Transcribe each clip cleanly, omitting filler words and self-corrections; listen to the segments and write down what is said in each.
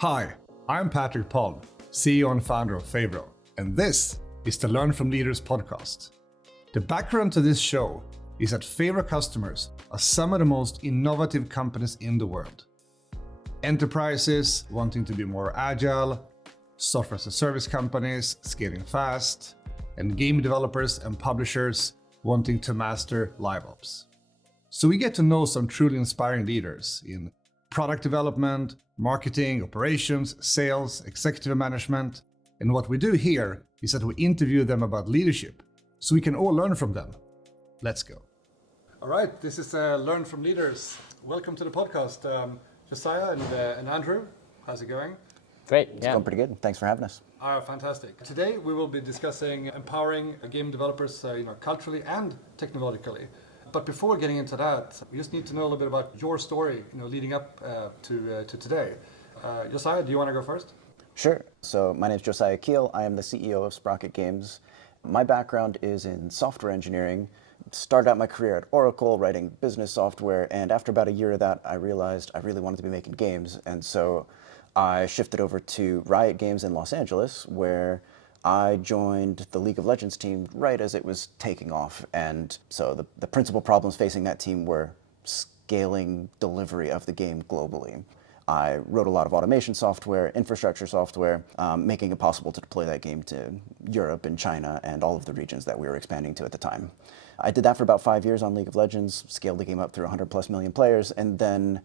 Hi, I'm Patrick Palm, CEO and founder of Favro, and this is the Learn from Leaders podcast. The background to this show is that Favro customers are some of the most innovative companies in the world. Enterprises wanting to be more agile, software as a service companies scaling fast, and game developers and publishers wanting to master live ops. So we get to know some truly inspiring leaders in product development, marketing, operations, sales, executive management. And what we do here is that we interview them about leadership so we can all learn from them. Let's go. All right, this is Learn from Leaders. Welcome to the podcast. Josiah and Andrew, how's it going? Great, It's going pretty good. Thanks for having us. Fantastic. Today we will be discussing empowering game developers culturally and technologically. But before getting into that, we just need to know a little bit about your story, leading up to today. Josiah, do you want to go first? Sure. So my name is Josiah Kiehl. I am the CEO of Sprocket Games. My background is in software engineering. Started out my career at Oracle, writing business software, and after about a year of that, I realized I really wanted to be making games, and so I shifted over to Riot Games in Los Angeles, where I joined the League of Legends team right as it was taking off. And so the principal problems facing that team were scaling delivery of the game globally. I wrote a lot of automation software, infrastructure software, making it possible to deploy that game to Europe and China and all of the regions that we were expanding to at the time. I did that for about 5 years on League of Legends, scaled the game up through 100 plus million players, and then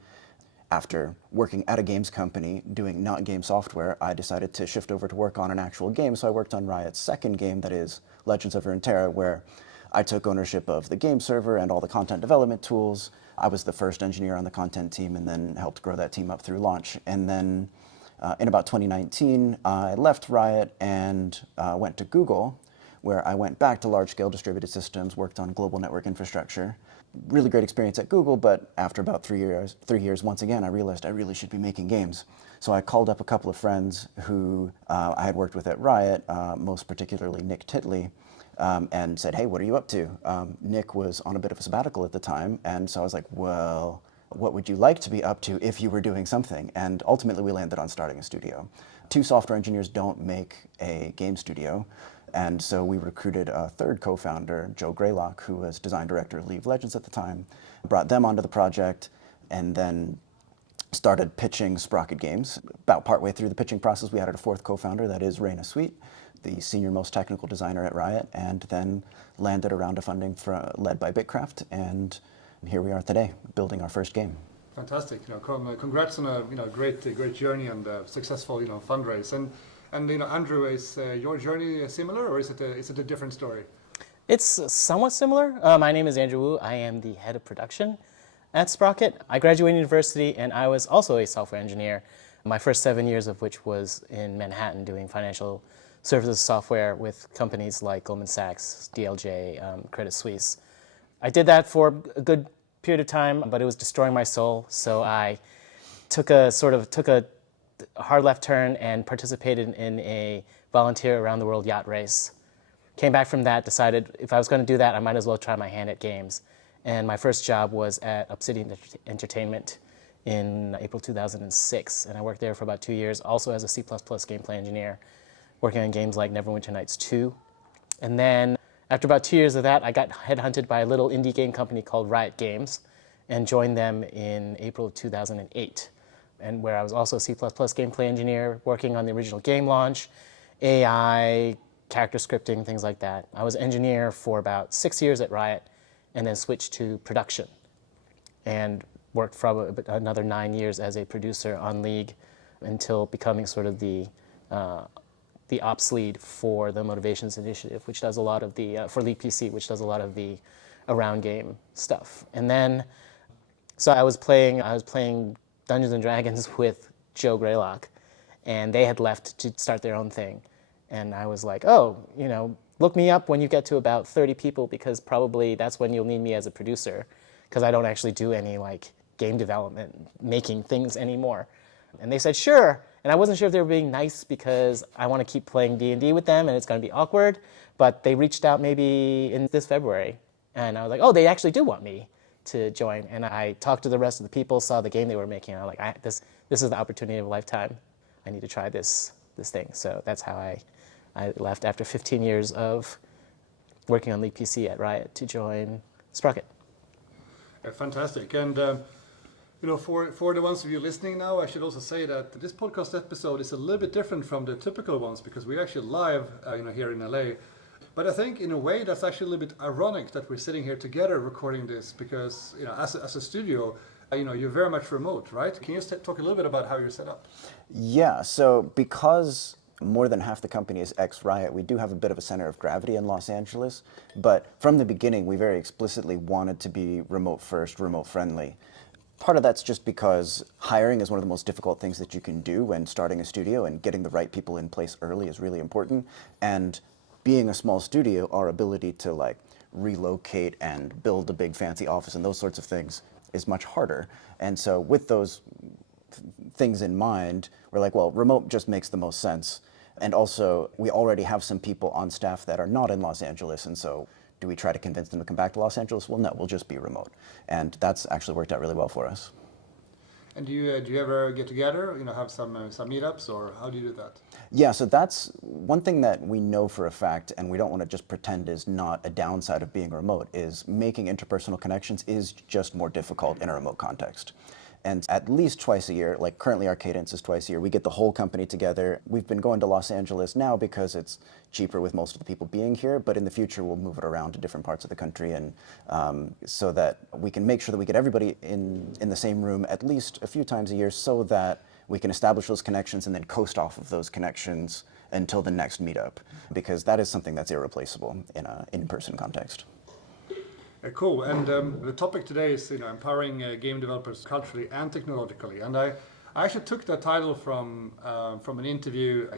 after working at a games company doing not game software, I decided to shift over to work on an actual game. So I worked on Riot's second game, that is Legends of Runeterra, where I took ownership of the game server and all the content development tools. I was the first engineer on the content team and then helped grow that team up through launch. And then in about 2019, I left Riot and went to Google, where I went back to large-scale distributed systems, worked on global network infrastructure. Really great experience at Google, but after about 3 years, once again, I realized I really should be making games. So I called up a couple of friends who I had worked with at Riot, most particularly Nick Titley, and said, hey, what are you up to? Nick was on a bit of a sabbatical at the time, and so I was like, well, what would you like to be up to if you were doing something? And ultimately we landed on starting a studio. 2 software engineers don't make a game studio. And so we recruited a third co-founder, Joe Greylock, who was design director of League of Legends at the time, brought them onto the project, and then started pitching Sprocket Games. About partway through the pitching process, we added a fourth co-founder, that is Raina Sweet, the senior most technical designer at Riot, and then landed a round of funding led by Bitcraft, and here we are today, building our first game. Fantastic. Congrats on a great journey and successful fundraise. And Andrew, is your journey similar, or is it a different story? It's somewhat similar. My name is Andrew Wu. I am the head of production at Sprocket. I graduated university, and I was also a software engineer, my first 7 years of which was in Manhattan doing financial services software with companies like Goldman Sachs, DLJ, Credit Suisse. I did that for a good period of time, but it was destroying my soul, so I took a hard left turn and participated in a volunteer around the world yacht race. Came back from that, decided if I was going to do that, I might as well try my hand at games. And my first job was at Obsidian Entertainment in April 2006. And I worked there for about 2 years, also as a C++ gameplay engineer, working on games like Neverwinter Nights 2. And then after about 2 years of that, I got headhunted by a little indie game company called Riot Games and joined them in April of 2008. And where I was also a C++ gameplay engineer, working on the original game launch, AI, character scripting, things like that. I was engineer for about 6 years at Riot, and then switched to production, and worked for another 9 years as a producer on League, until becoming sort of the ops lead for the Motivations Initiative, which does a lot of the for League PC, which does a lot of the around game stuff. And then, so I was playing Dungeons and Dragons with Joe Greylock, and they had left to start their own thing. And I was like, oh, look me up when you get to about 30 people, because probably that's when you'll need me as a producer, because I don't actually do any game development, making things anymore. And they said, sure. And I wasn't sure if they were being nice because I want to keep playing D&D with them and it's going to be awkward, but they reached out maybe in this February. And I was like, oh, they actually do want me to join. And I talked to the rest of the people, saw the game they were making, and I was like, this is the opportunity of a lifetime. I need to try this thing. So that's how I left after 15 years of working on Lead PC at Riot to join Sprocket. Fantastic. And for the ones of you listening now, I should also say that this podcast episode is a little bit different from the typical ones because we're actually live here in LA. But I think in a way that's actually a little bit ironic that we're sitting here together recording this because as a studio, you're very much remote, right? Can you talk a little bit about how you're set up? Yeah, so because more than half the company is ex-Riot, we do have a bit of a center of gravity in Los Angeles. But from the beginning, we very explicitly wanted to be remote first, remote friendly. Part of that's just because hiring is one of the most difficult things that you can do when starting a studio, and getting the right people in place early is really important. And being a small studio, our ability to relocate and build a big fancy office and those sorts of things is much harder. And so with those things in mind, we're like, well, remote just makes the most sense. And also, we already have some people on staff that are not in Los Angeles, and so do we try to convince them to come back to Los Angeles? Well, no, we'll just be remote. And that's actually worked out really well for us. And do you ever get together, have some meetups, or how do you do that? Yeah, so that's one thing that we know for a fact, and we don't want to just pretend is not a downside of being remote, is making interpersonal connections is just more difficult in a remote context. And at least twice a year, like currently our cadence is twice a year, we get the whole company together. We've been going to Los Angeles now because it's cheaper with most of the people being here, but in the future we'll move it around to different parts of the country, and so that we can make sure that we get everybody in the same room at least a few times a year so that we can establish those connections and then coast off of those connections until the next meetup, because that is something that's irreplaceable in an in-person context. Cool. And the topic today is empowering game developers culturally and technologically. And I actually took that title from an interview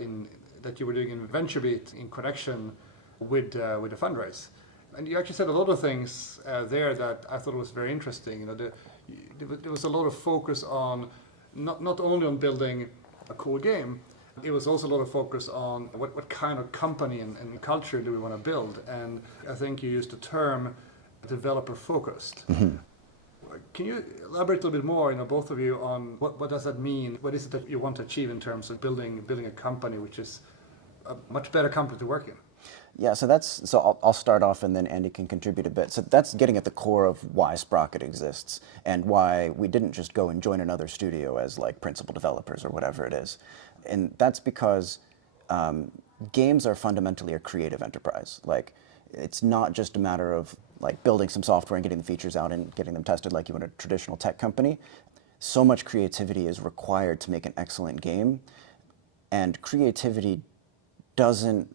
that you were doing in VentureBeat in connection with the fundraise. And you actually said a lot of things there that I thought was very interesting. There was a lot of focus on not only on building a cool game, it was also a lot of focus on what kind of company and culture do we want to build. And I think you used the term developer focused. Mm-hmm. Can you elaborate a little bit more, both of you, on what does that mean? What is it that you want to achieve in terms of building a company which is a much better company to work in? Yeah, so I'll start off and then Andy can contribute a bit. So that's getting at the core of why Sprocket exists and why we didn't just go and join another studio as principal developers or whatever it is. And that's because games are fundamentally a creative enterprise. It's not just a matter of building some software and getting the features out and getting them tested like you would a traditional tech company. So much creativity is required to make an excellent game, and creativity doesn't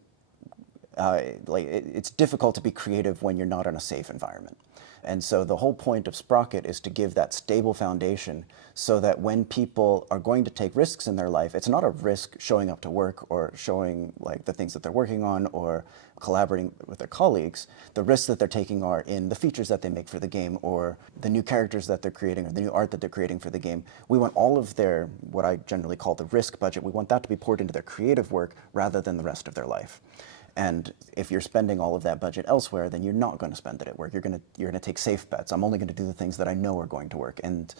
it's difficult to be creative when you're not in a safe environment. And so the whole point of Sprocket is to give that stable foundation so that when people are going to take risks in their life, it's not a risk showing up to work or showing the things that they're working on or collaborating with their colleagues. The risks that they're taking are in the features that they make for the game or the new characters that they're creating or the new art that they're creating for the game. We want all of their, what I generally call the risk budget, we want that to be poured into their creative work rather than the rest of their life. And if you're spending all of that budget elsewhere, then you're not going to spend it at work. You're going to take safe bets. I'm only going to do the things that I know are going to work. And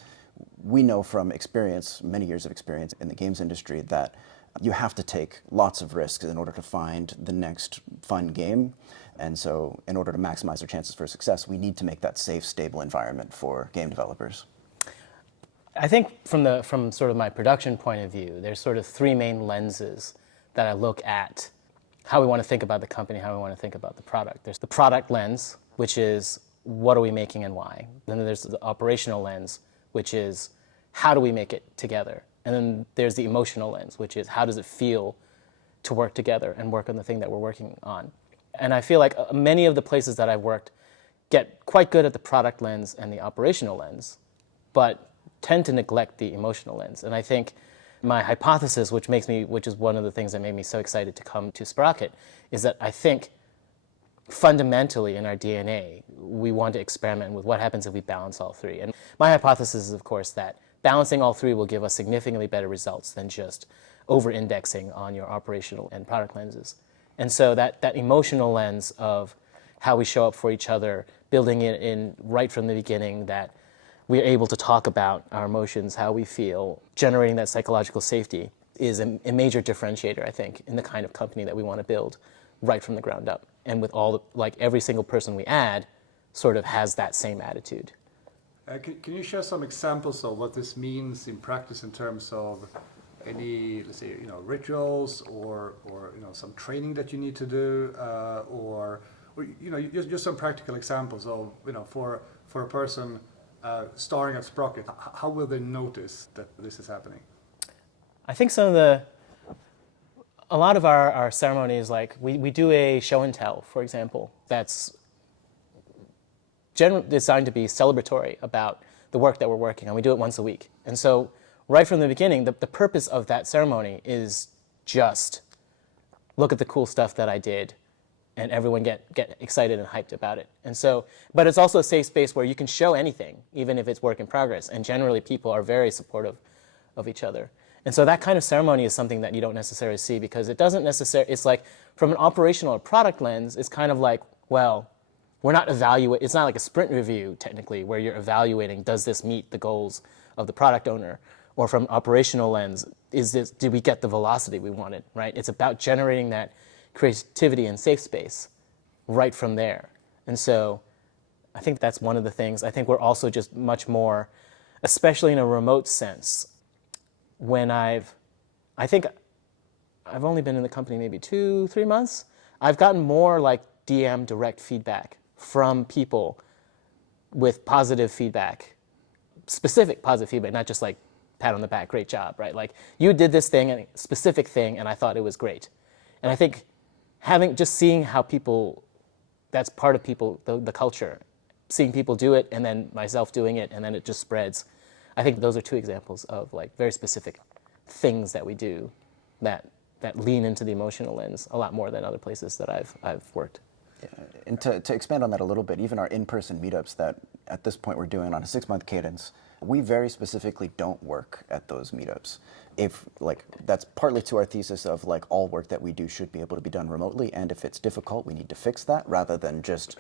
we know from experience, many years of experience in the games industry, that you have to take lots of risks in order to find the next fun game. And so in order to maximize our chances for success, we need to make that safe, stable environment for game developers. I think from sort of my production point of view, there's sort of three main lenses that I look at how we want to think about the company, how we want to think about the product. There's the product lens, which is what are we making and why. Then there's the operational lens, which is how do we make it together. And then there's the emotional lens, which is how does it feel to work together and work on the thing that we're working on. And I feel like many of the places that I've worked get quite good at the product lens and the operational lens, but tend to neglect the emotional lens. And I think my hypothesis, which is one of the things that made me so excited to come to Sprocket, is that I think fundamentally in our DNA, we want to experiment with what happens if we balance all three. And my hypothesis is, of course, that balancing all three will give us significantly better results than just over-indexing on your operational and product lenses. And so that emotional lens of how we show up for each other, building it in right from the beginning, that we're able to talk about our emotions, how we feel, generating that psychological safety. is a major differentiator, I think, in the kind of company that we want to build right from the ground up. And with all, like every single person we add sort of has that same attitude. Can you share some examples of what this means in practice in terms of any, let's say, rituals or some training that you need to do, or just some practical examples of, for a person starting at Sprocket, how will they notice that this is happening? I think a lot of our ceremonies, like we do a show and tell, for example, that's generally designed to be celebratory about the work that we're working on. We do it once a week. And so right from the beginning, the purpose of that ceremony is just look at the cool stuff that I did, and everyone get excited and hyped about it. And so, but it's also a safe space where you can show anything, even if it's work in progress. And generally people are very supportive of each other. And so that kind of ceremony is something that you don't necessarily see, because it doesn't necessarily, it's like from an operational or product lens, it's kind of like, well, we're not evaluating, it's not like a sprint review technically where you're evaluating, does this meet the goals of the product owner? Or from an operational lens, did we get the velocity we wanted, right? It's about generating that creativity and safe space right from there. And so I think that's one of the things. I think we're also just much more, especially in a remote sense, I think I've only been in the company maybe 2-3 months. I've gotten more like DM direct feedback from people with positive feedback, specific positive feedback, not just like pat on the back, great job, right? Like you did this thing, a specific thing, and I thought it was great. And I think seeing how people, that's part of people, the culture, seeing people do it and then myself doing it and then it just spreads. I think those are two examples of like very specific things that we do that lean into the emotional lens a lot more than other places that I've worked. Yeah. And to expand on that a little bit, even our in-person meetups that at this point we're doing on a 6-month cadence, we very specifically don't work at those meetups. If that's partly to our thesis of like all work that we do should be able to be done remotely, and if it's difficult, we need to fix that rather than just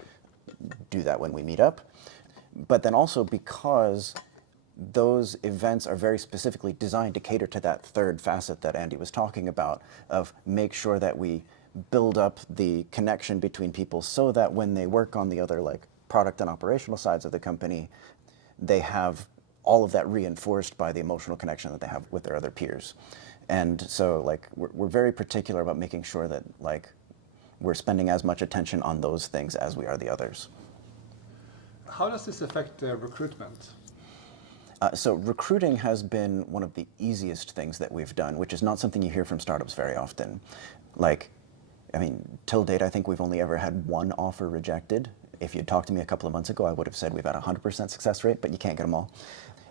do that when we meet up. But then also because those events are very specifically designed to cater to that third facet that Andy was talking about, of make sure that we build up the connection between people so that when they work on the other like product and operational sides of the company, they have all of that reinforced by the emotional connection that they have with their other peers. And so like we're very particular about making sure that like we're spending as much attention on those things as we are the others. How does this affect recruitment? So recruiting has been one of the easiest things that we've done, which is not something you hear from startups very often. Like, I mean, till date, I think we've only ever had one offer rejected. If you'd talked to me a couple of months ago, I would have said we've had a 100% success rate, but you can't get them all.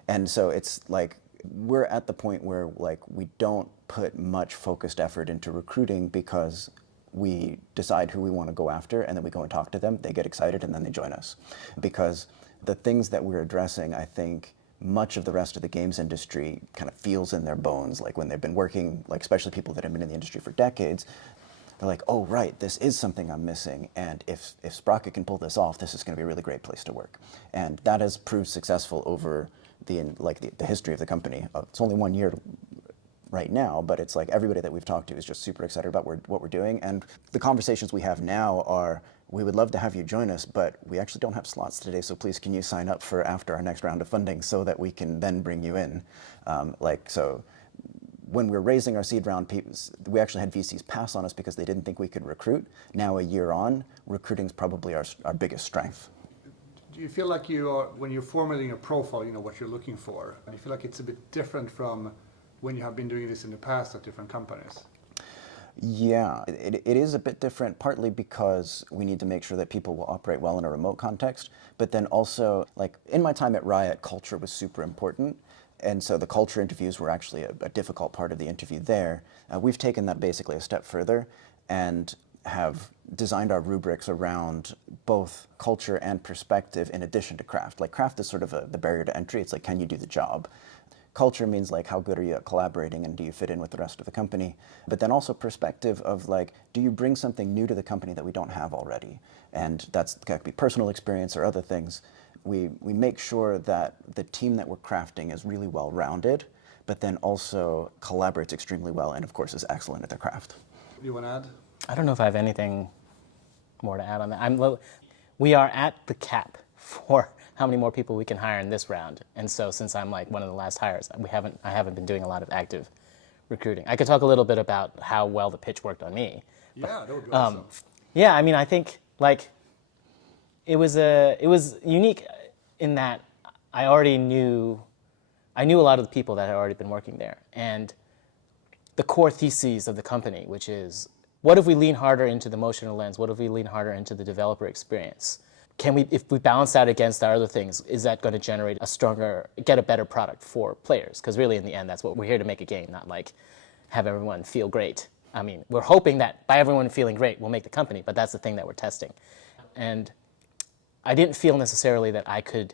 And so it's like, we're at the point where like we don't put much focused effort into recruiting because we decide who we want to go after and then we go and talk to them, they get excited and then they join us. Because the things that we're addressing, I think, much of the rest of the games industry kind of feels in their bones, like when they've been working, like especially people that have been in the industry for decades, they're like, oh right, this is something I'm missing, and if Sprocket can pull this off, this is going to be a really great place to work. And that has proved successful over the history of the company. It's only 1 year right now, but it's like everybody that we've talked to is just super excited about what we're doing, and the conversations we have now are, we would love to have you join us, but we actually don't have slots today, so please can you sign up for after our next round of funding so that we can then bring you in. So when we're raising our seed round, we actually had VCs pass on us because they didn't think we could recruit. Now a year on, recruiting's probably our biggest strength. Do you feel like when you're formulating a profile, what you're looking for, do you feel like it's a bit different from when you have been doing this in the past at different companies? Yeah, it is a bit different, partly because we need to make sure that people will operate well in a remote context, but then also, like in my time at Riot, culture was super important, and so the culture interviews were actually a difficult part of the interview there. We've taken that basically a step further and have designed our rubrics around both culture and perspective in addition to craft. Like craft is sort of the barrier to entry. It's like, can you do the job? Culture means like, how good are you at collaborating and do you fit in with the rest of the company? But then also perspective of like, do you bring something new to the company that we don't have already? And that could be personal experience or other things. We make sure that the team that we're crafting is really well-rounded, but then also collaborates extremely well and of course is excellent at their craft. You want to add? I don't know if I have anything more to add on that. We are at the cap for how many more people we can hire in this round. And so since I'm like one of the last hires, I haven't been doing a lot of active recruiting. I could talk a little bit about how well the pitch worked on me. Yeah, that would be awesome. Yeah, I mean, I think like it was unique in that I knew a lot of the people that had already been working there. And the core theses of the company, which is, what if we lean harder into the motional lens? What if we lean harder into the developer experience? If we balance that against our other things, is that going to get a better product for players? Because really, in the end, that's what we're here to make a game, not like have everyone feel great. I mean, we're hoping that by everyone feeling great, we'll make the company, but that's the thing that we're testing. And I didn't feel necessarily that I could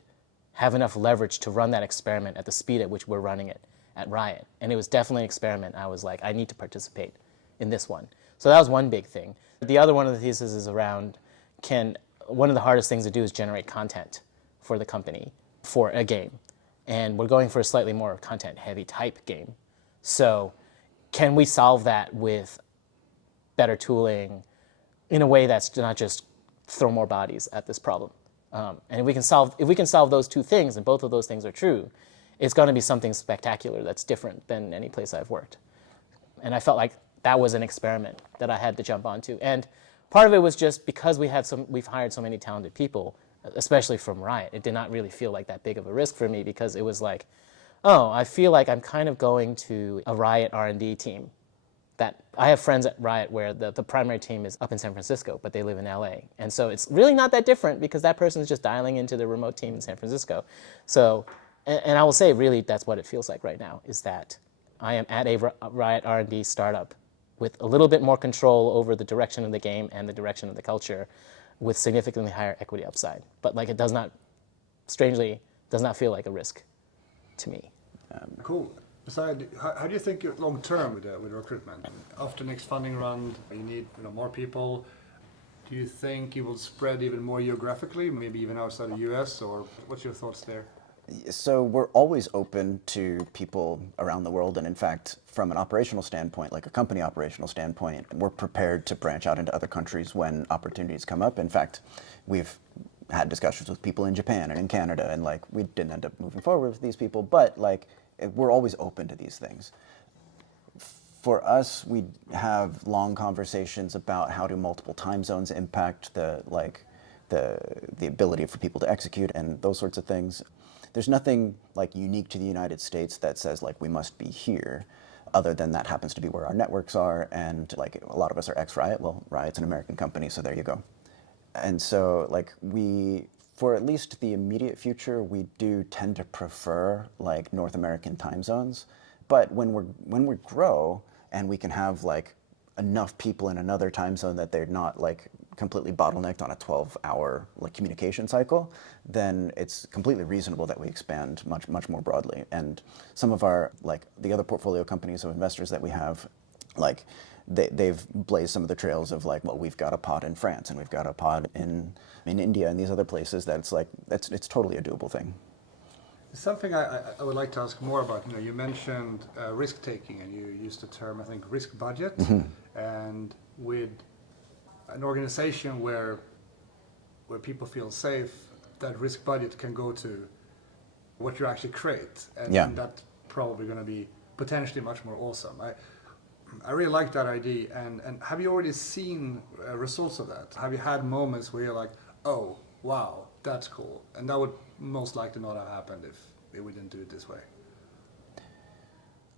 have enough leverage to run that experiment at the speed at which we're running it at Riot. And it was definitely an experiment. I was like, I need to participate in this one. So that was one big thing. The other one of the theses is around, one of the hardest things to do is generate content for the company for a game. And we're going for a slightly more content-heavy type game. So can we solve that with better tooling in a way that's not just throw more bodies at this problem? And if we can solve those two things, and both of those things are true, it's going to be something spectacular that's different than any place I've worked. And I felt like that was an experiment that I had to jump onto. And part of it was just because we've hired so many talented people, especially from Riot. It did not really feel like that big of a risk for me because it was like, oh, I feel like I'm kind of going to a Riot R&D team. That I have friends at Riot where the primary team is up in San Francisco, but they live in LA. And so it's really not that different because that person is just dialing into the remote team in San Francisco. So, and I will say really that's what it feels like right now, is that I am at a Riot R&D startup with a little bit more control over the direction of the game and the direction of the culture with significantly higher equity upside. But like it strangely does not feel like a risk to me. Cool. Besides, how do you think long term with recruitment? After next funding round, you need more people. Do you think you will spread even more geographically, maybe even outside the US, or what's your thoughts there? So we're always open to people around the world, and in fact, from an operational standpoint, like a company operational standpoint, we're prepared to branch out into other countries when opportunities come up. In fact, we've had discussions with people in Japan and in Canada, and like we didn't end up moving forward with these people, but like we're always open to these things. For us, we have long conversations about how do multiple time zones impact the ability for people to execute and those sorts of things. There's nothing like unique to the United States that says like we must be here, other than that happens to be where our networks are, and like a lot of us are ex-Riot. Well, Riot's an American company, so there you go. And so like for at least the immediate future, we do tend to prefer like North American time zones. But when we grow and we can have like enough people in another time zone that they're not like completely bottlenecked on a 12-hour like communication cycle, then it's completely reasonable that we expand much more broadly. And some of our like the other portfolio companies of investors that we have, like they've blazed some of the trails of like, well, we've got a pod in France and we've got a pod in India and these other places. That's like it's totally a doable thing. Something I would like to ask more about. You mentioned risk taking, and you used the term, I think, risk budget. Mm-hmm. And with an organization where people feel safe, that risk budget can go to what you actually create, and that's probably going to be potentially much more awesome. I really like that idea, and have you already seen results of that? Have you had moments where you're like, oh, wow, that's cool, and that would most likely not have happened if we didn't do it this way?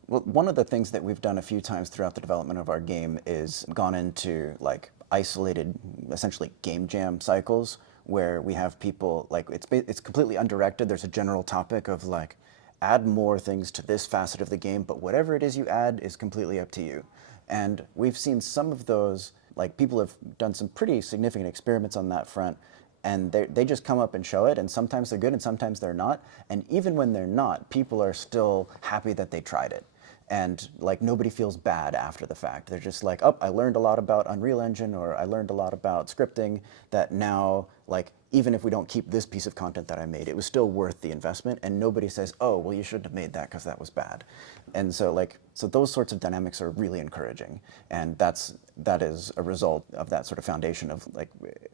Well, one of the things that we've done a few times throughout the development of our game is gone into like isolated, essentially game jam cycles, where we have people like it's completely undirected. There's a general topic of like, add more things to this facet of the game, but whatever it is you add is completely up to you. And we've seen some of those, like people have done some pretty significant experiments on that front, and they just come up and show it, and sometimes they're good and sometimes they're not. And even when they're not, people are still happy that they tried it. And like nobody feels bad after the fact. They're just like, oh, I learned a lot about Unreal Engine, or I learned a lot about scripting that now like even if we don't keep this piece of content that I made, it was still worth the investment. And nobody says, oh, well, you shouldn't have made that because that was bad. And so so those sorts of dynamics are really encouraging. And that is a result of that sort of foundation of like,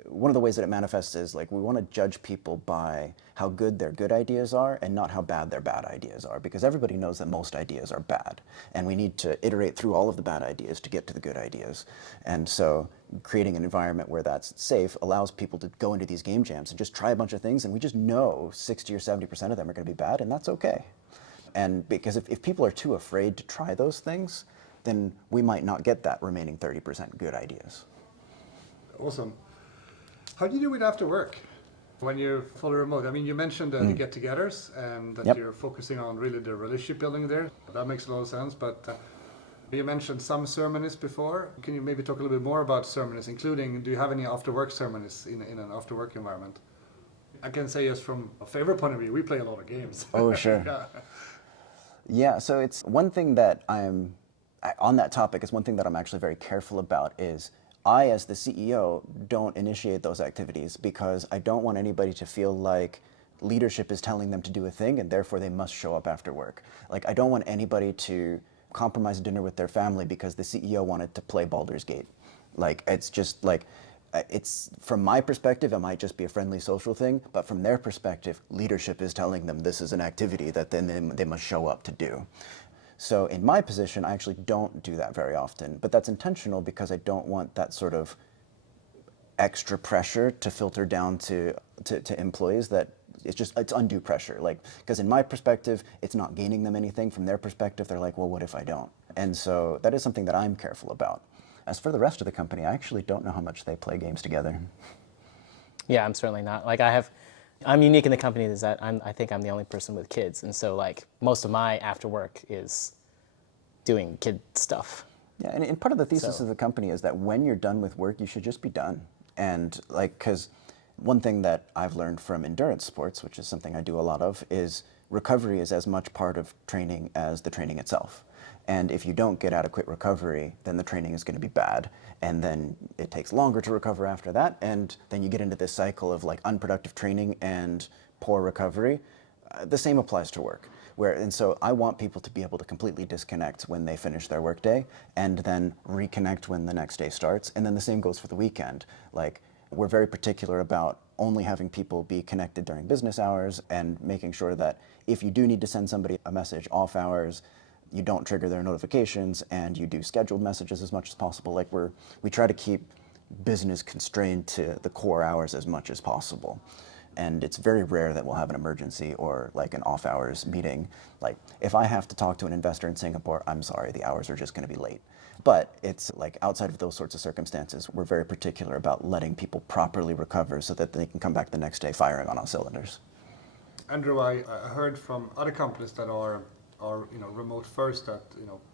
one of the ways that it manifests is like, we want to judge people by how good their good ideas are and not how bad their bad ideas are, because everybody knows that most ideas are bad. And we need to iterate through all of the bad ideas to get to the good ideas. And so creating an environment where that's safe allows people to go into these game jams and just try a bunch of things, and we just know 60 or 70% of them are going to be bad, and that's okay. And because if people are too afraid to try those things, then we might not get that remaining 30% good ideas. Awesome. How do you do it after work when you're fully remote? I mean, you mentioned the get-togethers and that you're focusing on really the relationship building there. That makes a lot of sense, but you mentioned some ceremonies before. Can you maybe talk a little bit more about ceremonies, including, do you have any after-work ceremonies in an after-work environment? I can say, just from a favorite point of view, we play a lot of games. Oh, sure. Yeah, so it's one thing that on that topic, is one thing that I'm actually very careful about is I, as the CEO, don't initiate those activities because I don't want anybody to feel like leadership is telling them to do a thing and therefore they must show up after work. Like, I don't want anybody to compromise dinner with their family because the CEO wanted to play Baldur's Gate. Like, it's just like, it's, from my perspective, it might just be a friendly social thing, but from their perspective, leadership is telling them this is an activity that then they must show up to do. So in my position, I actually don't do that very often, but that's intentional because I don't want that sort of extra pressure to filter down to employees that it's undue pressure. Like, because in my perspective, it's not gaining them anything. From their perspective, they're like, well, what if I don't? And so that is something that I'm careful about. As for the rest of the company, I actually don't know how much they play games together. Yeah, I'm certainly not. Like, I'm unique in the company is that I think I'm the only person with kids. And so like most of my after work is doing kid stuff. Yeah, and part of the thesis of the company is that when you're done with work, you should just be done. And like, because one thing that I've learned from endurance sports, which is something I do a lot of, is recovery is as much part of training as the training itself. And if you don't get adequate recovery, then the training is going to be bad. And then it takes longer to recover after that. And then you get into this cycle of like unproductive training and poor recovery. The same applies to work. And so I want people to be able to completely disconnect when they finish their workday and then reconnect when the next day starts. And then the same goes for the weekend. Like, we're very particular about only having people be connected during business hours and making sure that if you do need to send somebody a message off hours, you don't trigger their notifications and you do scheduled messages as much as possible. Like, we try to keep business constrained to the core hours as much as possible. And it's very rare that we'll have an emergency or like an off hours meeting. Like, if I have to talk to an investor in Singapore, I'm sorry, the hours are just going to be late. But it's like, outside of those sorts of circumstances, we're very particular about letting people properly recover so that they can come back the next day firing on all cylinders. Andrew, I heard from other companies that are remote first that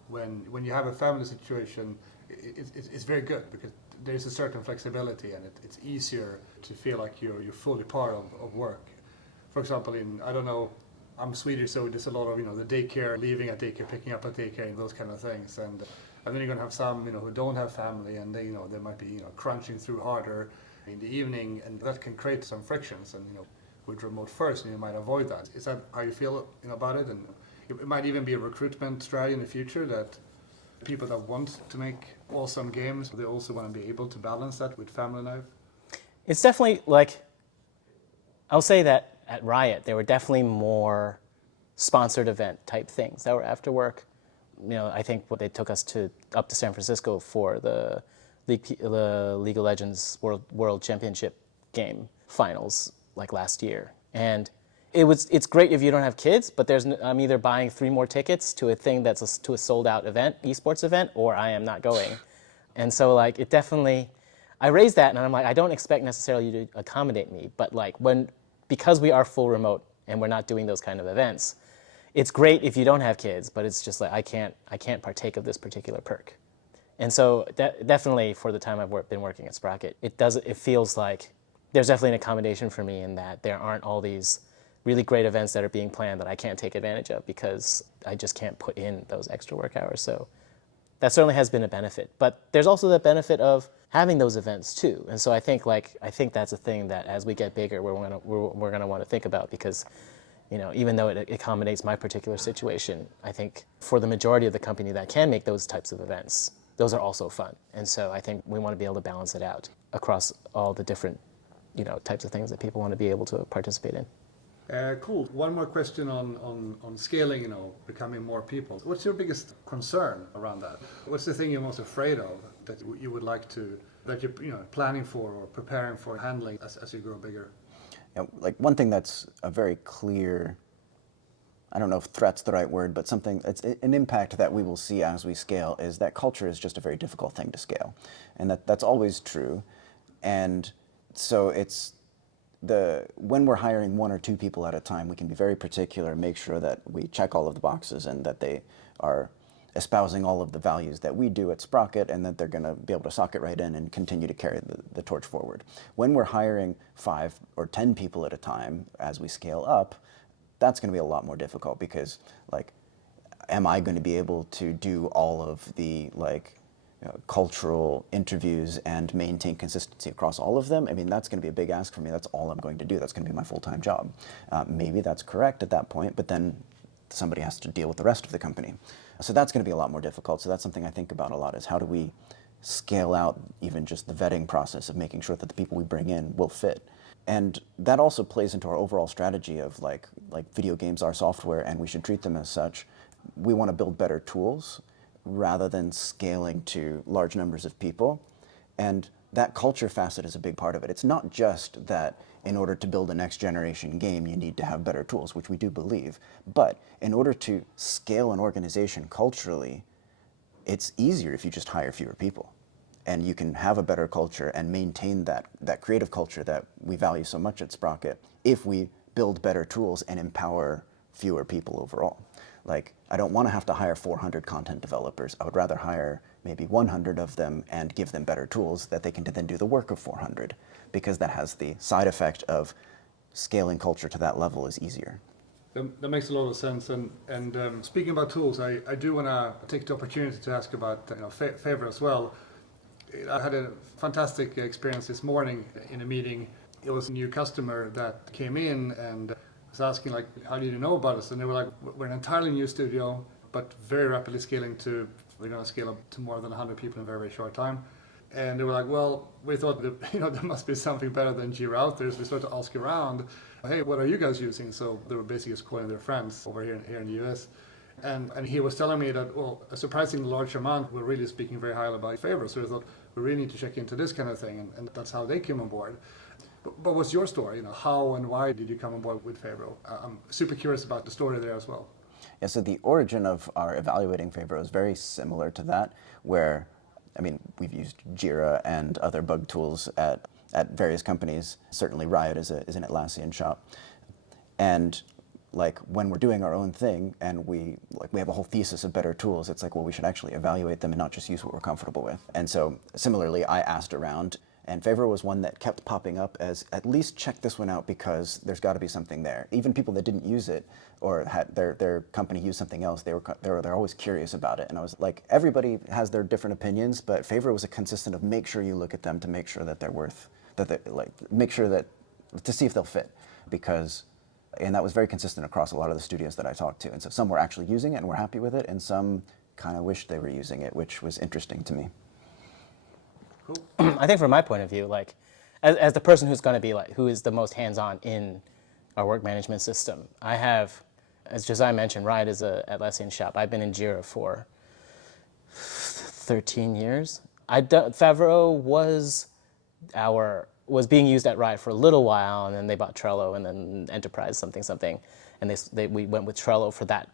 when you have a family situation, it's very good because there's a certain flexibility and it's easier to feel like you're fully part of work. For example, I don't know, I'm Swedish, so there's a lot of the daycare, leaving at daycare, picking up at daycare, and those kind of things. And then you're gonna have some who don't have family, and they might be crunching through harder in the evening, and that can create some frictions. And with remote first, you might avoid that. Is that how you feel about it? And it might even be a recruitment strategy in the future that people that want to make awesome games, they also want to be able to balance that with family life. It's definitely like, I'll say that at Riot, there were definitely more sponsored event type things that were after work. I think they took us up to San Francisco for the League of Legends World Championship game finals like last year. And it's great if you don't have kids, but I'm either buying 3 more tickets to a thing that's to a sold out event, esports event, or I am not going. And so like, it definitely, I raised that and I'm like, I don't expect necessarily you to accommodate me, but like because we are full remote and we're not doing those kind of events, it's great if you don't have kids, but it's just like, I can't partake of this particular perk. And so definitely for the time I've been working at Sprocket, it feels like there's definitely an accommodation for me in that there aren't all these really great events that are being planned that I can't take advantage of because I just can't put in those extra work hours. So that certainly has been a benefit. But there's also the benefit of having those events too. And so I think that's a thing that as we get bigger, we're gonna want to think about, because even though it accommodates my particular situation, I think for the majority of the company that can make those types of events, those are also fun. And so I think we want to be able to balance it out across all the different types of things that people want to be able to participate in. Cool. One more question on scaling, becoming more people. What's your biggest concern around that? What's the thing you're most afraid of that you would like to, that you're planning for or preparing for handling as you grow bigger? Like one thing that's a very clear, I don't know if threat's the right word, but something that's an impact that we will see as we scale is that culture is just a very difficult thing to scale. And that's always true. And so when we're hiring 1 or 2 people at a time, we can be very particular, make sure that we check all of the boxes and that they are espousing all of the values that we do at Sprocket, and that they're going to be able to socket right in and continue to carry the torch forward. When we're hiring 5 or 10 people at a time as we scale up, that's going to be a lot more difficult, because am I going to be able to do all of the cultural interviews and maintain consistency across all of them? I mean, that's going to be a big ask for me. That's all I'm going to do. That's going to be my full-time job. Maybe that's correct at that point, but then somebody has to deal with the rest of the company. So that's going to be a lot more difficult. So that's something I think about a lot, is how do we scale out even just the vetting process of making sure that the people we bring in will fit. And that also plays into our overall strategy of like video games are software and we should treat them as such. We want to build better tools rather than scaling to large numbers of people. And that culture facet is a big part of it. It's not just that in order to build a next generation game, you need to have better tools, which we do believe. But in order to scale an organization culturally, it's easier if you just hire fewer people. And you can have a better culture and maintain that creative culture that we value so much at Sprocket if we build better tools and empower fewer people overall. I don't want to have to hire 400 content developers. I would rather hire maybe 100 of them and give them better tools that they can then do the work of 400, because that has the side effect of scaling culture to that level is easier. That makes a lot of sense. And speaking about tools, I do want to take the opportunity to ask about Favor as well. I had a fantastic experience this morning in a meeting. It was a new customer that came in and was asking how did you know about us? And they were like, we're an entirely new studio, but very rapidly scaling to, we're going to scale up to more than 100 people in a very, very short time. And they were like, well, we thought that, there must be something better than Jira out there. So we started to ask around, hey, what are you guys using? So they were basically just calling their friends over here in the US. And he was telling me that, well, a surprisingly large amount were really speaking very highly about Favor. So I thought, we really need to check into this kind of thing. And that's how they came on board. But what's your story? How and why did you come on board with Favor? I'm super curious about the story there as well. Yeah, so the origin of our evaluating Favor is very similar to that, where, we've used Jira and other bug tools at various companies. Certainly Riot is an Atlassian shop. And when we're doing our own thing and we have a whole thesis of better tools, it's well, we should actually evaluate them and not just use what we're comfortable with. And so similarly, I asked around, and Favor was one that kept popping up as, at least check this one out because there's got to be something there. Even people that didn't use it or had their company use something else, they're always curious about it. And I was like, everybody has their different opinions, but Favor was a consistent of make sure you look at them to make sure that they're worth, make sure that, to see if they'll fit. And that was very consistent across a lot of the studios that I talked to. And so some were actually using it and were happy with it, and some kind of wished they were using it, which was interesting to me. Cool. I think from my point of view, as the person who's going to be who is the most hands-on in our work management system, I have, as Josiah mentioned, Riot is a Atlassian shop. I've been in Jira for 13 years. Favreau was being used at Riot for a little while, and then they bought Trello, and then Enterprise something, and we went with Trello for that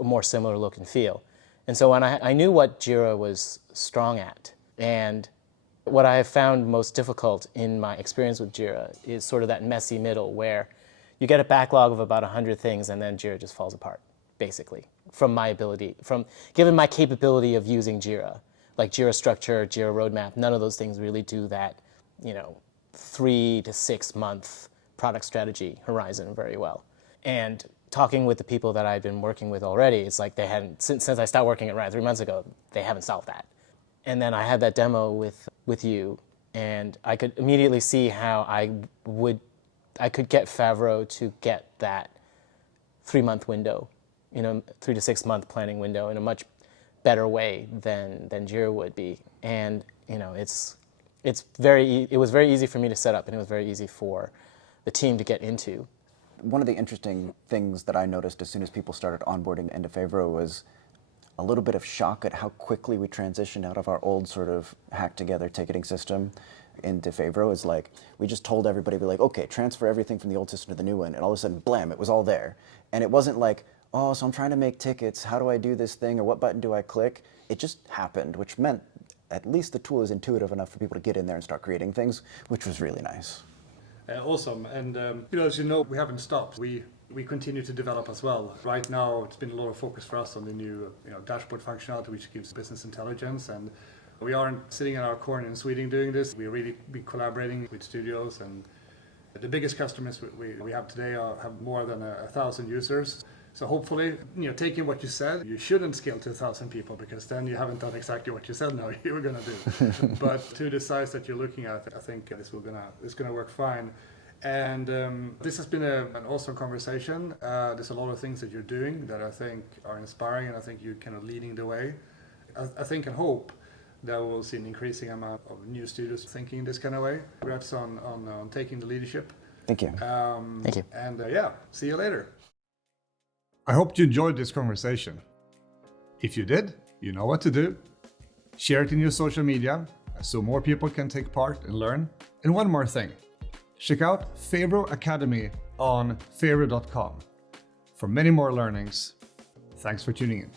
more similar look and feel. And so when I knew what Jira was strong at, and what I have found most difficult in my experience with Jira is sort of that messy middle where you get a backlog of about 100 things and then Jira just falls apart, basically, given my capability of using Jira. Jira structure, Jira roadmap, none of those things really do that, 3 to 6 month product strategy horizon very well. And talking with the people that I've been working with already, it's like they hadn't, since I started working at Riot 3 months ago, they haven't solved that. And then I had that demo with you, and I could immediately see how I could get Favreau to get that 3-month window, 3 to 6 month planning window in a much better way than Jira would be. And it was very easy for me to set up, and it was very easy for the team to get into. One of the interesting things that I noticed as soon as people started onboarding into Favreau was a little bit of shock at how quickly we transitioned out of our old sort of hacked together ticketing system into Favreau. Is like, we just told everybody, be like, okay, transfer everything from the old system to the new one, and all of a sudden, blam, it was all there. And it wasn't like, oh, so I'm trying to make tickets, how do I do this thing, or what button do I click? It just happened, which meant at least the tool is intuitive enough for people to get in there and start creating things, which was really nice. Awesome, and as you know, we haven't stopped. We continue to develop as well. Right now, it's been a lot of focus for us on the new dashboard functionality, which gives business intelligence. And we aren't sitting in our corner in Sweden doing this. We really be collaborating with studios, and the biggest customers we have today have more than 1,000 users. So hopefully, taking what you said, you shouldn't scale to 1,000 people, because then you haven't done exactly what you said now you were going to do. But to the size that you're looking at, I think it's going to work fine. And this has been an awesome conversation. There's a lot of things that you're doing that I think are inspiring, and I think you're kind of leading the way. I think and hope that we'll see an increasing amount of new studios thinking this kind of way. Congrats on taking the leadership. Thank you. Thank you. And see you later. I hope you enjoyed this conversation. If you did, you know what to do. Share it in your social media so more people can take part and learn. And one more thing, check out Favreau Academy on favreau.com for many more learnings. Thanks for tuning in.